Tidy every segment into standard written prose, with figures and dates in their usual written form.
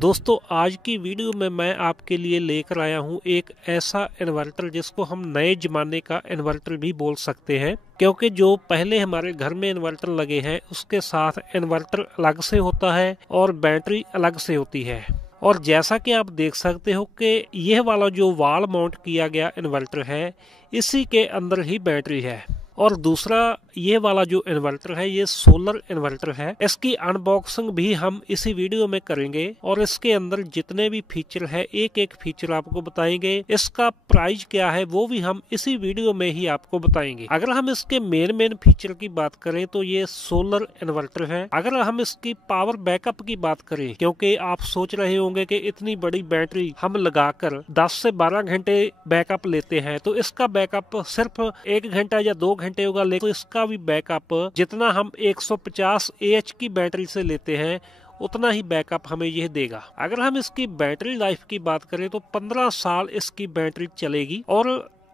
दोस्तों आज की वीडियो में मैं आपके लिए लेकर आया हूं एक ऐसा इन्वर्टर जिसको हम नए ज़माने का इन्वर्टर भी बोल सकते हैं, क्योंकि जो पहले हमारे घर में इन्वर्टर लगे हैं उसके साथ इन्वर्टर अलग से होता है और बैटरी अलग से होती है। और जैसा कि आप देख सकते हो कि यह वाला जो वॉल माउंट किया गया इन्वर्टर है, इसी के अंदर ही बैटरी है। और दूसरा ये वाला जो इन्वर्टर है ये सोलर इन्वर्टर है। इसकी अनबॉक्सिंग भी हम इसी वीडियो में करेंगे और इसके अंदर जितने भी फीचर है एक एक फीचर आपको बताएंगे। इसका प्राइस क्या है वो भी हम इसी वीडियो में ही आपको बताएंगे। अगर हम इसके मेन फीचर की बात करें तो ये सोलर इन्वर्टर है। अगर हम इसकी पावर बैकअप की बात करें, क्योंकि आप सोच रहे होंगे कि इतनी बड़ी बैटरी हम लगाकर 10 से 12 घंटे बैकअप लेते हैं, तो इसका बैकअप सिर्फ 1 घंटा या 2 घंटे होगा, लेकिन इसका भी बैकअप जितना हम 150 AH की बैटरी से लेते हैं उतना ही बैकअप हमें यह देगा। अगर हम इसकी बैटरी लाइफ की बात करें तो 15 साल इसकी बैटरी चलेगी। और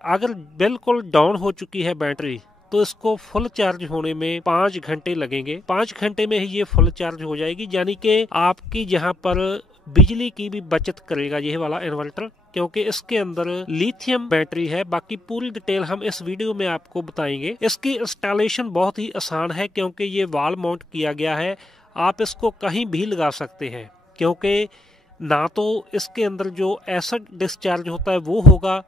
अगर बिल्कुल डाउन हो चुकी है बैटरी तो इसको फुल चार्ज होने में 5 घंटे लगेंगे। 5 घंटे में ही ये फुल चार्ज हो जाएगी, यानी कि आपकी जहां पर बिजली की भी बचत करेगा यह वाला इन्वर्टर, क्योंकि इसके अंदर लिथियम बैटरी है। बाकी पूरी डिटेल हम इस वीडियो में आपको बताएंगे। इसकी इंस्टॉलेशन बहुत ही आसान है, क्योंकि ये वॉल माउंट किया गया है। आप इसको कहीं भी लगा सकते हैं, क्योंकि ना तो इसके अंदर जो एसिड डिस्चार्ज होता है वो होगा,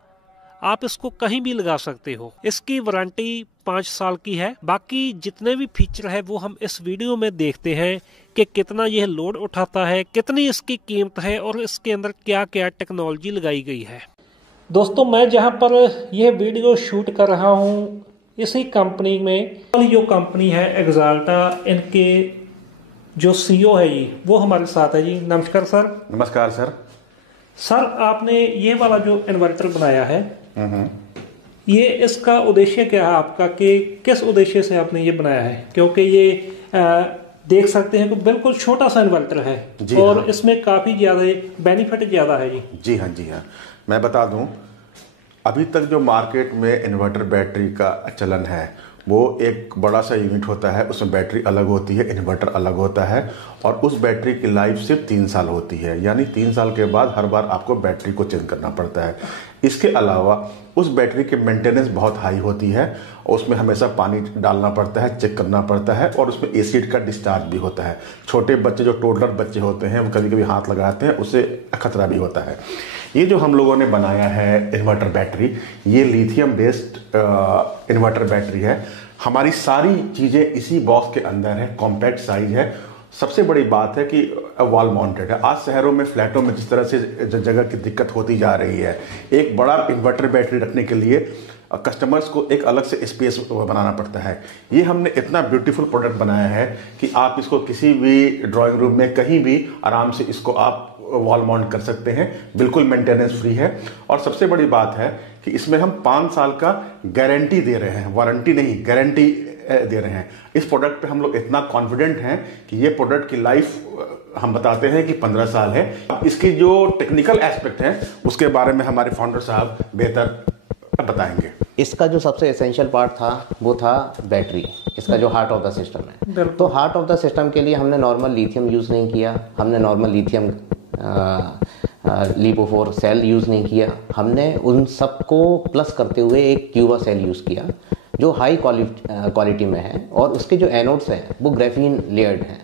आप इसको कहीं भी लगा सकते हो। इसकी वारंटी 5 साल की है। बाकी जितने भी फीचर है वो हम इस वीडियो में देखते हैं कि कितना यह लोड उठाता है, कितनी इसकी कीमत है और इसके अंदर क्या क्या टेक्नोलॉजी लगाई गई है। दोस्तों मैं जहां पर यह वीडियो शूट कर रहा हूं इसी कंपनी में, जो कंपनी है एक्साल्टा, इनके जो CEO है जी वो हमारे साथ है जी। नमस्कार सर। नमस्कार सर। सर आपने ये वाला जो इन्वर्टर बनाया है, ये इसका उद्देश्य क्या है आपका, कि किस उद्देश्य से आपने ये बनाया है? क्योंकि ये देख सकते हैं कि बिल्कुल छोटा सा इन्वर्टर है और इसमें काफी ज्यादा बेनिफिट ज्यादा है जी। जी हाँ। मैं बता दूं, अभी तक जो मार्केट में इन्वर्टर बैटरी का चलन है वो एक बड़ा सा यूनिट होता है, उसमें बैटरी अलग होती है, इन्वर्टर अलग होता है और उस बैटरी की लाइफ सिर्फ 3 साल होती है। यानी 3 साल के बाद हर बार आपको बैटरी को चेंज करना पड़ता है। इसके अलावा उस बैटरी की मेंटेनेंस बहुत हाई होती है और उसमें हमेशा पानी डालना पड़ता है, चेक करना पड़ता है और उसमें एसिड का डिस्चार्ज भी होता है। छोटे बच्चे जो टोडलर बच्चे होते हैं वो कभी कभी हाथ लगाते हैं, उससे खतरा भी होता है। ये जो हम लोगों ने बनाया है इन्वर्टर बैटरी, ये लिथियम बेस्ड इन्वर्टर बैटरी है। हमारी सारी चीज़ें इसी बॉक्स के अंदर है, कॉम्पैक्ट साइज है। सबसे बड़ी बात है कि वॉल माउंटेड है। आज शहरों में, फ्लैटों में जिस तरह से जगह की दिक्कत होती जा रही है, एक बड़ा इन्वर्टर बैटरी रखने के लिए कस्टमर्स को एक अलग से स्पेस बनाना पड़ता है। ये हमने इतना ब्यूटीफुल प्रोडक्ट बनाया है कि आप इसको किसी भी ड्राइंग रूम में कहीं भी आराम से इसको आप वॉल माउंट कर सकते हैं। बिल्कुल मेंटेनेंस फ्री है और सबसे बड़ी बात है कि इसमें हम 5 साल का गारंटी दे रहे हैं, वारंटी नहीं, गारंटी दे रहे हैं। इस प्रोडक्ट पे हम लोग इतना कॉन्फिडेंट हैं कि ये प्रोडक्ट की लाइफ हम बताते हैं कि 15 साल है। अब इसकी जो टेक्निकल एस्पेक्ट है उसके बारे में हमारे फाउंडर साहब बेहतर बताएंगे। इसका जो सबसे एसेंशियल पार्ट था वो था बैटरी, इसका जो हार्ट ऑफ द सिस्टम है। तो हार्ट ऑफ द सिस्टम के लिए हमने नॉर्मल लिथियम यूज़ नहीं किया, हमने नॉर्मल लिथियम लिपो4 सेल यूज़ नहीं किया। हमने उन सबको प्लस करते हुए एक क्यूबा सेल यूज़ किया जो हाई क्वालिटी में है और उसके जो एनोड्स हैं वो ग्राफीन लेयर्ड हैं,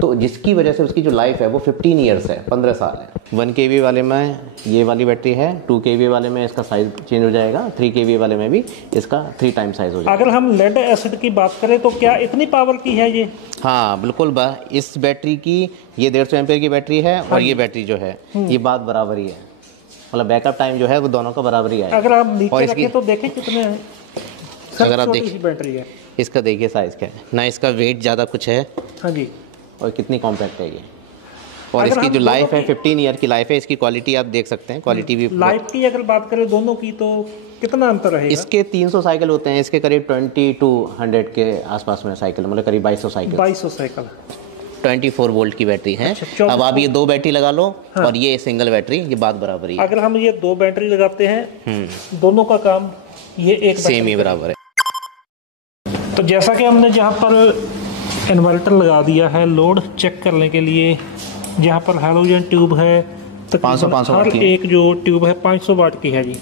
तो जिसकी वजह से उसकी जो लाइफ है वो 15 ईयर्स है, 15 साल है। 1 kV वाले में ये वाली बैटरी है, 2 kV वाले में इसका साइज चेंज हो जाएगा, 3 kV वाले में भी इसका 3 टाइम साइज हो जाएगा। अगर हम लेड एसिड की बात करें तो क्या इतनी पावर की है ये? हाँ बिल्कुल। इस बैटरी की ये 150 एम्पेयर की बैटरी है और ये बैटरी जो है ये बात बराबर ही है, मतलब बैकअप टाइम जो है वो दोनों का बराबर ही आएगा। अगर आप नीचे रखें तो देखें कितने हैं। अगर आप देखिए बैटरी है, इसका देखिए साइज क्या है ना, इसका वेट ज़्यादा कुछ है। हाँ जी। और कितनी कॉम्पैक्ट है ये, और इसकी जो लाइफ है 15 ईयर की लाइफ है। इसकी क्वालिटी आप देख सकते हैं, क्वालिटी भी। लाइफ की अगर बात करें दोनों की तो कितना अंतर रहेगा? इसके 300 साइकिल होते हैं, इसके करीब 20 to 100 के आसपास में साइकिल, मतलब करीब 2200 साइकिल। 2200 साइकिल 24 वोल्ट की बैटरी है। अच्छा, अब आप ये 2 बैटरी लगा लो। हाँ। और ये सिंगल बैटरी, ये बात बराबर ही। अगर हम ये 2 बैटरी लगाते हैं दोनों का काम ये एक सेम ही बराबर है। तो जैसा कि हमने जहाँ पर इन्वर्टर लगा दिया है, लोड चेक करने के लिए जहाँ पर हैलोजन ट्यूब है 500 वाट की है। एक जो ट्यूब है 500 वाट की है जी।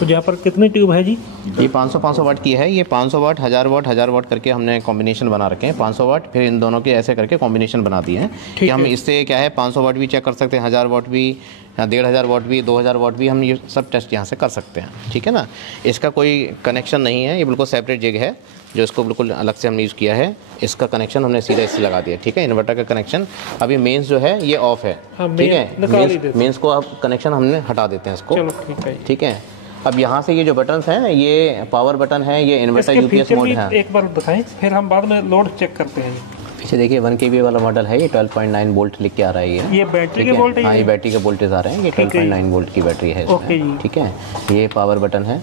तो जहाँ पर कितनी ट्यूब है जी? ये 500 वाट की है। ये 500 वाट 1000 वाट करके हमने कॉम्बिनेशन बना रखे हैं। 500 वाट फिर इन दोनों के ऐसे करके कॉम्बिनेशन बना दिए हैं कि हम इससे क्या है 500 वाट भी चेक कर सकते हैं, 1000 वाट भी, 1500 वाट भी, 2000 वाट भी, हम ये सब टेस्ट यहाँ से कर सकते हैं। ठीक है ना। इसका कोई कनेक्शन नहीं है, ये बिल्कुल सेपरेट जिग है जो इसको बिल्कुल अलग से हमने यूज़ किया है। इसका कनेक्शन हमने सीधा इससे लगा दिया। ठीक है, इन्वर्टर का कनेक्शन अभी मेंस जो है ये ऑफ है। ठीक है, मेंस को अब कनेक्शन हमने हटा देते हैं इसको। ठीक है, अब यहाँ से ये जो बटन्स हैं ये पावर बटन है, ये इन्वर्टर यूपीएस मोड है। एक बार बताएं, फिर हम बाद में लोड चेक करते हैं। पीछे देखिए 1 kVA वाला मॉडल है, ये 12.9 वोल्ट लिख के आ रहा है। ये बैटरी के वोल्टेज? हाँ, ये बैटरी के वोल्टेज आ रहे हैं। ये 12.9 वोल्ट की बैटरी है इसमें। ठीक है, ये पावर बटन है,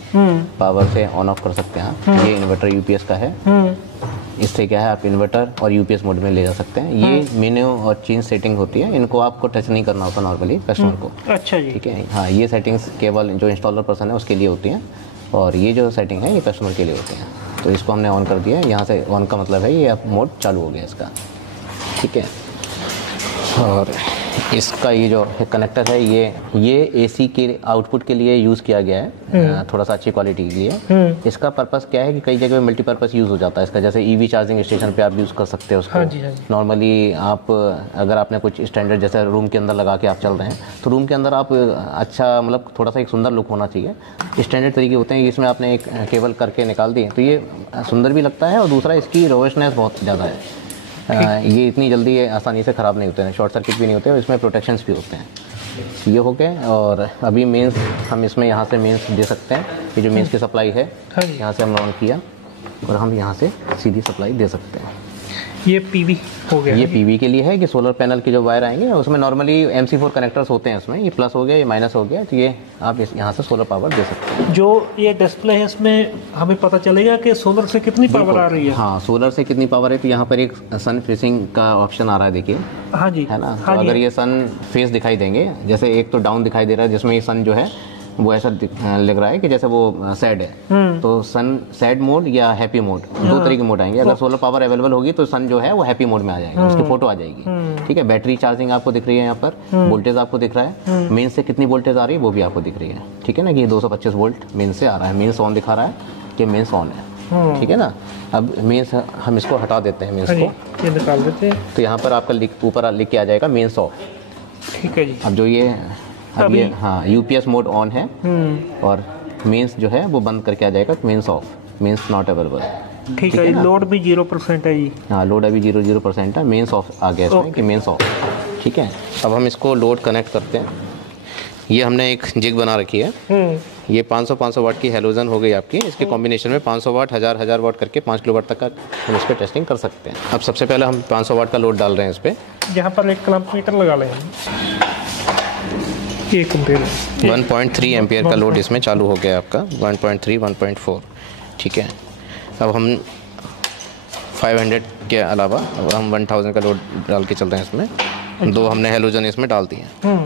पावर से ऑन ऑफ कर सकते हैं। ये इन्वर्टर यूपीएस का है, इससे क्या है आप इन्वर्टर और यूपीएस मोड में ले जा सकते हैं। ये मेन्यू और चेंज सेटिंग होती है, इनको आपको टच नहीं करना होता नॉर्मली कस्टमर को। अच्छा जी। ठीक है, हाँ, ये सेटिंग्स केवल जो इंस्टॉलर पर्सन है उसके लिए होती हैं, और ये जो सेटिंग है ये कस्टमर के लिए होती हैं। तो इसको हमने ऑन कर दिया। यहाँ से ऑन का मतलब है ये अब मोड चालू हो गया इसका। ठीक है, और इसका ये जो कनेक्टर है ये एसी के आउटपुट के लिए यूज़ किया गया है, थोड़ा सा अच्छी क्वालिटी के लिए। इसका पर्पस क्या है कि कई जगह मल्टीपर्पज़ यूज़ हो जाता है इसका, जैसे ईवी चार्जिंग स्टेशन पे आप यूज़ कर सकते हो उसको। हाँ जी, हाँ जी। नॉर्मली आप अगर आपने कुछ स्टैंडर्ड जैसे रूम के अंदर लगा के आप चल रहे हैं तो रूम के अंदर आप अच्छा मतलब थोड़ा सा एक सुंदर लुक होना चाहिए। स्टैंडर्ड तरीके होते हैं, इसमें आपने एक केबल करके निकाल दिए तो ये सुंदर भी लगता है, और दूसरा इसकी रोशनेस बहुत ज़्यादा है। ये इतनी जल्दी आसानी से ख़राब नहीं होते हैं, शॉर्ट सर्किट भी नहीं होते, और इसमें प्रोटेक्शंस भी होते हैं। ये हो गए, और अभी मेंस हम इसमें यहाँ से मेंस दे सकते हैं। ये जो मेंस की सप्लाई है यहाँ से हमने ऑन किया और हम यहाँ से सीधी सप्लाई दे सकते हैं। ये पीवी हो गया। ये पीवी के लिए है कि सोलर पैनल के जो वायर आएंगे उसमें नॉर्मली MC4 कनेक्टर्स होते हैं उसमें, ये प्लस हो गया, ये माइनस हो गया, तो ये आप यहाँ से सोलर पावर दे सकते हैं। जो ये डिस्प्ले है इसमें हमें पता चलेगा कि सोलर से कितनी पावर आ रही है। हाँ, सोलर से कितनी पावर है, तो यहाँ पर एक सन फेसिंग का ऑप्शन आ रहा है, देखिए। हाँ जी, है ना। हाँ तो जी। अगर ये सन फेस दिखाई देंगे, जैसे एक तो डाउन दिखाई दे रहा है जिसमें ये सन जो है वो ऐसा लग रहा है कि जैसे वो सैड है, तो सन सैड मोड या हैप्पी मोड, दो तरह के मोड आएंगे। अगर सोलर पावर अवेलेबल होगी तो सन जो है वो हैप्पी मोड में आ जाएगा, उसकी फोटो आ जाएगी। ठीक है, बैटरी चार्जिंग आपको दिख रही है, यहाँ पर वोल्टेज आपको दिख रहा है, मेन से कितनी वोल्टेज आ रही है वो भी आपको दिख रही है। ठीक है ना, कि 225 वोल्ट मेन से आ रहा है, मेन्स ऑन दिखा रहा है कि मेन्स ऑन है। ठीक है ना। अब मेन्स हम इसको हटा देते हैं, मेन्स को ये निकाल देते हैं, तो यहाँ पर आपका ऊपर लिख के आ जाएगा मेन्स ऑफ। ठीक है जी। अब जो ये ये हाँ यूपीएस मोड ऑन है, और मेंस जो है वो बंद करके आ जाएगा, mains off, mains not available. ठीक है, लोड भी 0% है जी। हाँ, लोड अभी 0% है, मेंस ऑफ आ गया इसमें कि मेंस ऑफ। ठीक है, अब हम इसको लोड कनेक्ट करते हैं। ये हमने एक जिग बना रखी है, ये 500 वाट की हेलोजन हो गई आपकी। इसके कॉम्बिनेशन में 500 वाट 1000 वाट करके 5 किलोवाट तक का हम इस पर टेस्टिंग कर सकते हैं। अब सबसे पहले हम 500 वाट का लोड डाल रहे हैं इस पर। यहाँ पर एक क्लैंप मीटर लगा लें, 1.3 एम्पियर का लोड इसमें चालू हो गया आपका, 1.3 1.4। ठीक है, अब हम 500 के अलावा अब हम 1000 का लोड डाल के चलते हैं इसमें। दो हमने हेलोजन इसमें डाल दिए।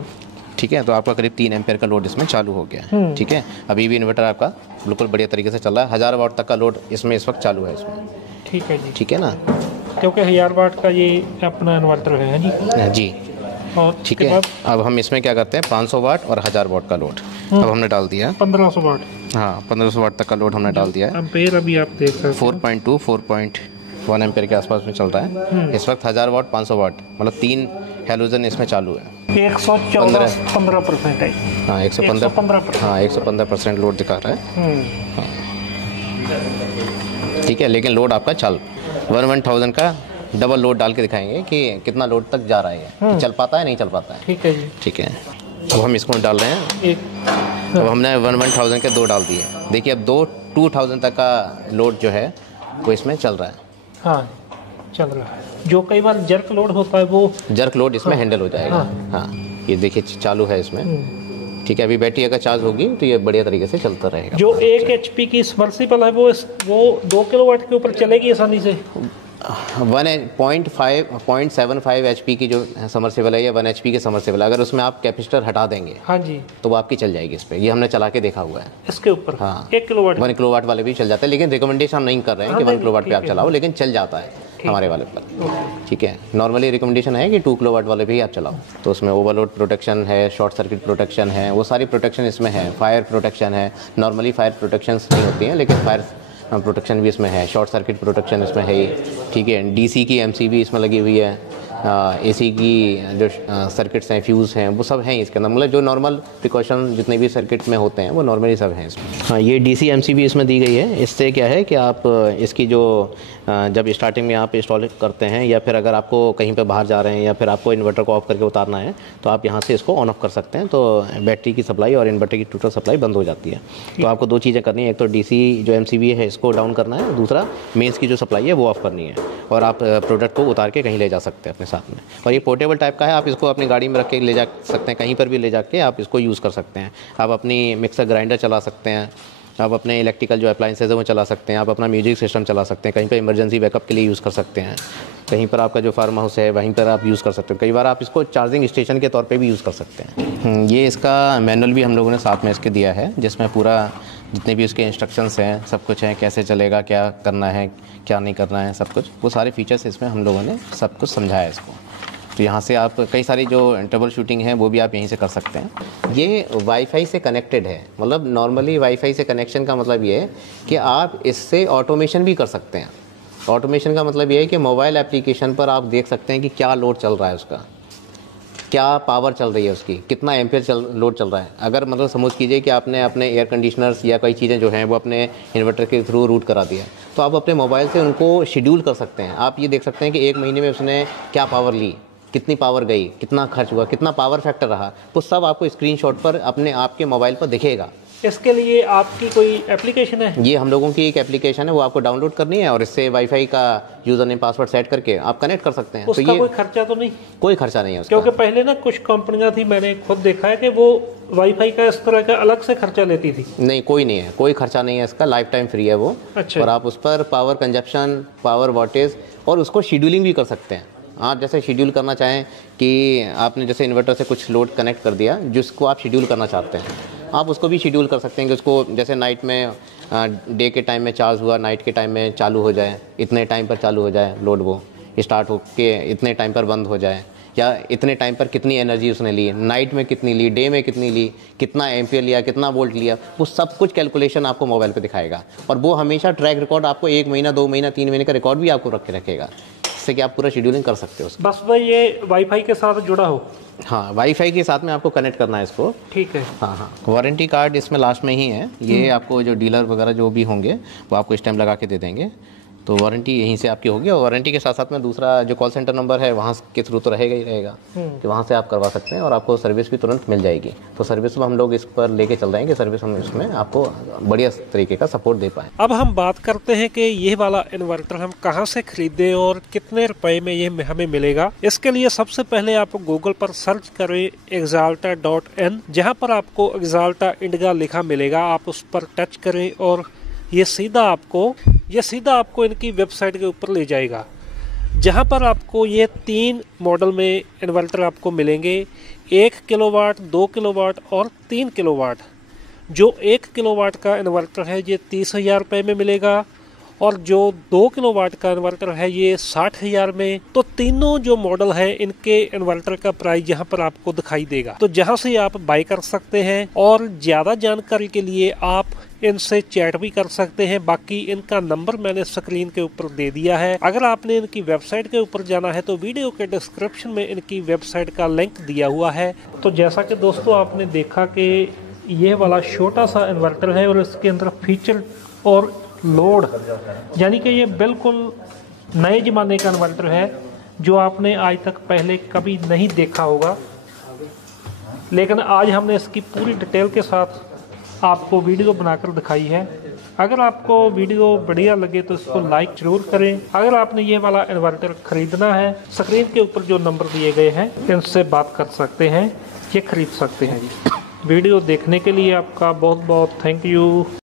ठीक है, तो आपका करीब 3 एम्पियर का लोड इसमें चालू हो गया। ठीक है, अभी भी इन्वर्टर आपका बिल्कुल बढ़िया तरीके से चल रहा है। 1000 वाट तक का लोड इसमें इस वक्त चालू है इसमें। ठीक है जी। ठीक है ना, क्योंकि 1000 वाट का ये अपना इन्वर्टर है जी। जी, और ठीक है। अब हम इसमें क्या करते हैं, 500 वाट और 1000 वाट का लोड अब हमने डाल दिया। 1500 वाट। हाँ, 1500 वाट तक का लोड हमने डाल दिया है। एम्पेयर अभी आप देख सकते हैं 4.2 4.1 एम्पेयर के आसपास में चल रहा है इस वक्त। 1000 वाट 500 वाट मतलब 3 हेलोजन इसमें चालू है। 115% है। हाँ, 115%। हाँ, 115% लोड दिखा रहा है। ठीक है, लेकिन लोड आपका 1000 का डबल लोड डाल के दिखाएंगे कि कितना लोड तक जा रहा है, कि चल पाता है नहीं चल पाता है। ठीक है जी। ठीक है, अब हम इसको डाल रहे हैं। अब हमने 1000 के 2 डाल दिए। देखिए अब 2000 तक का लोड जो है वो इसमें चल रहा है। हाँ, चल रहा है। जो कई बार जर्क लोड होता है वो जर्क लोड इसमें हैंडल हो जाएगा। हाँ, ये देखिए चालू है इसमें। ठीक है, अभी बैटरी अगर चार्ज होगी तो ये बढ़िया तरीके से चलता रहेगा। जो 1 HP की सबमर्सिबल है वो 2 किलोवाट के ऊपर चलेगी आसानी से। 0.75 HP की जो समरसेबल है या 1 HP के समरसेबल है, अगर उसमें आप कैपेसिटर हटा देंगे हाँ जी तो वो आपकी चल जाएगी इस पर। ये हमने चला के देखा हुआ है इसके ऊपर। हाँ 1 किलोवाट 1 किलोवाट वाले भी चल जाते हैं, लेकिन रिकमेंडेशन हम नहीं कर रहे हैं कि 1 किलोवाट पे आप चलाओ, लेकिन चल जाता है हमारे वाले पर। ठीक है, नॉर्मली रिकमेंडेशन है कि 2 किलोवाट वाले भी आप चलाओ। तो उसमें ओवरलोड प्रोटेक्शन है, शॉर्ट सर्किट प्रोटेक्शन है, वो सारी प्रोटेक्शन इसमें है। फायर प्रोटेक्शन है, नॉर्मली फायर प्रोटेक्शन नहीं होती हैं लेकिन फायर प्रोटेक्शन भी इसमें है। शॉर्ट सर्किट प्रोटेक्शन इसमें है ही। ठीक है, डीसी की एमसीबी इसमें लगी हुई है। एसी की जो सर्किट्स हैं, फ्यूज़ हैं, वो सब हैं इसके अंदर। मतलब जो नॉर्मल प्रिकॉशन जितने भी सर्किट में होते हैं वो नॉर्मली सब हैं इसमें। हाँ, ये डीसी एमसीबी इसमें दी गई है। इससे क्या है कि आप इसकी जो जब स्टार्टिंग में आप इंस्टॉल करते हैं या फिर अगर आपको कहीं पे बाहर जा रहे हैं या फिर आपको इन्वर्टर को ऑफ करके उतारना है तो आप यहाँ से इसको ऑन ऑफ कर सकते हैं। तो बैटरी की सप्लाई और इन्वर्टर की टोटल सप्लाई बंद हो जाती है। तो आपको 2 चीज़ें करनी है, एक तो डीसी जो एमसीबी है इसको डाउन करना है, दूसरा मेंस की जो सप्लाई है वो ऑफ करनी है और आप प्रोडक्ट को उतार के कहीं ले जा सकते हैं अपने साथ में। और ये पोर्टेबल टाइप का है, आप इसको अपनी गाड़ी में रख के ले जा सकते हैं, कहीं पर भी ले जाके आप इसको यूज़ कर सकते हैं। आप अपनी मिक्सर ग्राइंडर चला सकते हैं, आप अपने इलेक्ट्रिकल जो अप्लाइंसेज है वो चला सकते हैं, आप अपना म्यूजिक सिस्टम चला सकते हैं, कहीं पर इमरजेंसी बैकअप के लिए यूज़ कर सकते हैं, कहीं पर आपका जो फार्म हाउस है वहीं पर आप यूज़ कर सकते हो। कई बार आप इसको चार्जिंग स्टेशन के तौर पे भी यूज़ कर सकते हैं। ये इसका मैनुअल भी हम लोगों ने साथ में इसके दिया है, जिसमें पूरा जितने भी उसके इंस्ट्रक्शंस हैं सब कुछ हैं, कैसे चलेगा, क्या करना है, क्या नहीं करना है, सब कुछ वो सारे फीचर्स इसमें हम लोगों ने सब कुछ समझाया इसको। तो यहाँ से आप कई सारी जो ट्रबल शूटिंग है वो भी आप यहीं से कर सकते हैं। ये वाईफाई से कनेक्टेड है। मतलब नॉर्मली वाईफाई से कनेक्शन का मतलब ये है कि आप इससे ऑटोमेशन भी कर सकते हैं। ऑटोमेशन का मतलब ये है कि मोबाइल एप्लीकेशन पर आप देख सकते हैं कि क्या लोड चल रहा है उसका, क्या पावर चल रही है उसकी, कितना एम्पियर लोड चल रहा है। अगर मतलब समझ कीजिए कि आपने अपने एयर कंडीशनर्स या कई चीज़ें जो हैं वो अपने इन्वर्टर के थ्रू रूट करा दिया, तो आप अपने मोबाइल से उनको शेड्यूल कर सकते हैं। आप ये देख सकते हैं कि 1 महीने में उसने क्या पावर ली, कितनी पावर गई, कितना खर्च हुआ, कितना पावर फैक्टर रहा, वो सब आपको स्क्रीनशॉट पर अपने आपके मोबाइल पर दिखेगा। इसके लिए आपकी कोई एप्लीकेशन है? ये हम लोगों की एक एप्लीकेशन है, वो आपको डाउनलोड करनी है और इससे वाईफाई का यूज़र नेम पासवर्ड सेट करके आप कनेक्ट कर सकते हैं। उसका तो ये कोई खर्चा तो नहीं? कोई खर्चा नहीं है उसका। क्योंकि पहले ना कुछ कंपनियां थी, मैंने खुद देखा है कि वो वाईफाई का इस तरह का अलग से खर्चा लेती थी। नहीं, कोई नहीं है, कोई खर्चा नहीं है इसका, लाइफ टाइम फ्री है वो। अच्छा। और आप उस पर पावर कंजप्शन, पावर वॉटेज और उसको शेड्यूलिंग भी कर सकते हैं। आप जैसे शेड्यूल करना चाहें कि आपने जैसे इन्वर्टर से कुछ लोड कनेक्ट कर दिया जिसको आप शेड्यूल करना चाहते हैं, आप उसको भी शेड्यूल कर सकते हैं कि उसको जैसे नाइट में डे के टाइम में चार्ज हुआ, नाइट के टाइम में चालू हो जाए, इतने टाइम पर चालू हो जाए लोड, वो स्टार्ट हो के इतने टाइम पर बंद हो जाए, या इतने टाइम पर कितनी एनर्जी उसने ली, नाइट में कितनी ली, डे में कितनी ली, कितना एम्पियर लिया, कितना वोल्ट लिया, वो सब कुछ कैलकुलेशन आपको मोबाइल पे दिखाएगा। और वो हमेशा ट्रैक रिकॉर्ड आपको 1 महीना, 2 महीना, 3 महीने का रिकॉर्ड भी आपको रख के रखेगा, जिससे कि आप पूरा शेड्यूलिंग कर सकते हो। बस भाई ये वाईफाई के साथ जुड़ा हो? हाँ, वाईफाई के साथ में आपको कनेक्ट करना है इसको। ठीक है। हाँ हाँ, वारंटी कार्ड इसमें लास्ट में ही है। ये आपको जो डीलर वगैरह जो भी होंगे वो आपको स्टैम्प लगा के दे देंगे, तो वारंटी यहीं से आपकी होगी। और वारंटी के साथ साथ में दूसरा जो कॉल सेंटर नंबर है वहाँ के थ्रू तो रहेगा ही रहेगा कि वहाँ से आप करवा सकते हैं और आपको सर्विस भी तुरंत मिल जाएगी। तो सर्विस में हम लोग इस पर लेके चल रहे हैं कि सर्विस हम इसमें आपको बढ़िया तरीके का सपोर्ट दे पाएँ। अब हम बात करते हैं कि ये वाला इन्वर्टर हम कहाँ से खरीदें और कितने रुपए में ये हमें मिलेगा। इसके लिए सबसे पहले आप गूगल पर सर्च करें exalta.in, जहाँ पर आपको एक्साल्टा इंडिया लिखा मिलेगा। आप उस पर टच करें और ये सीधा आपको इनकी वेबसाइट के ऊपर ले जाएगा, जहाँ पर आपको ये 3 मॉडल में इन्वर्टर आपको मिलेंगे, 1 किलोवाट, 2 किलोवाट और 3 किलोवाट। जो 1 किलोवाट का इन्वर्टर है ये 30,000 रुपये में मिलेगा और जो 2 किलोवाट का इन्वर्टर है ये 60,000 में। तो तीनों जो मॉडल है इनके इन्वर्टर का प्राइस यहाँ पर आपको दिखाई देगा, तो जहाँ से आप बाय कर सकते हैं। और ज़्यादा जानकारी के लिए आप इनसे चैट भी कर सकते हैं। बाकी इनका नंबर मैंने स्क्रीन के ऊपर दे दिया है। अगर आपने इनकी वेबसाइट के ऊपर जाना है तो वीडियो के डिस्क्रिप्शन में इनकी वेबसाइट का लिंक दिया हुआ है। तो जैसा कि दोस्तों आपने देखा कि ये वाला छोटा सा इन्वर्टर है और इसके अंदर फीचर और लोड, यानी कि ये बिल्कुल नए ज़माने का इन्वर्टर है जो आपने आज तक पहले कभी नहीं देखा होगा। लेकिन आज हमने इसकी पूरी डिटेल के साथ आपको वीडियो बनाकर दिखाई है। अगर आपको वीडियो बढ़िया लगे तो इसको लाइक जरूर करें। अगर आपने ये वाला इन्वर्टर खरीदना है, स्क्रीन के ऊपर जो नंबर दिए गए हैं इनसे बात कर सकते हैं, ये खरीद सकते हैं। वीडियो देखने के लिए आपका बहुत बहुत थैंक यू।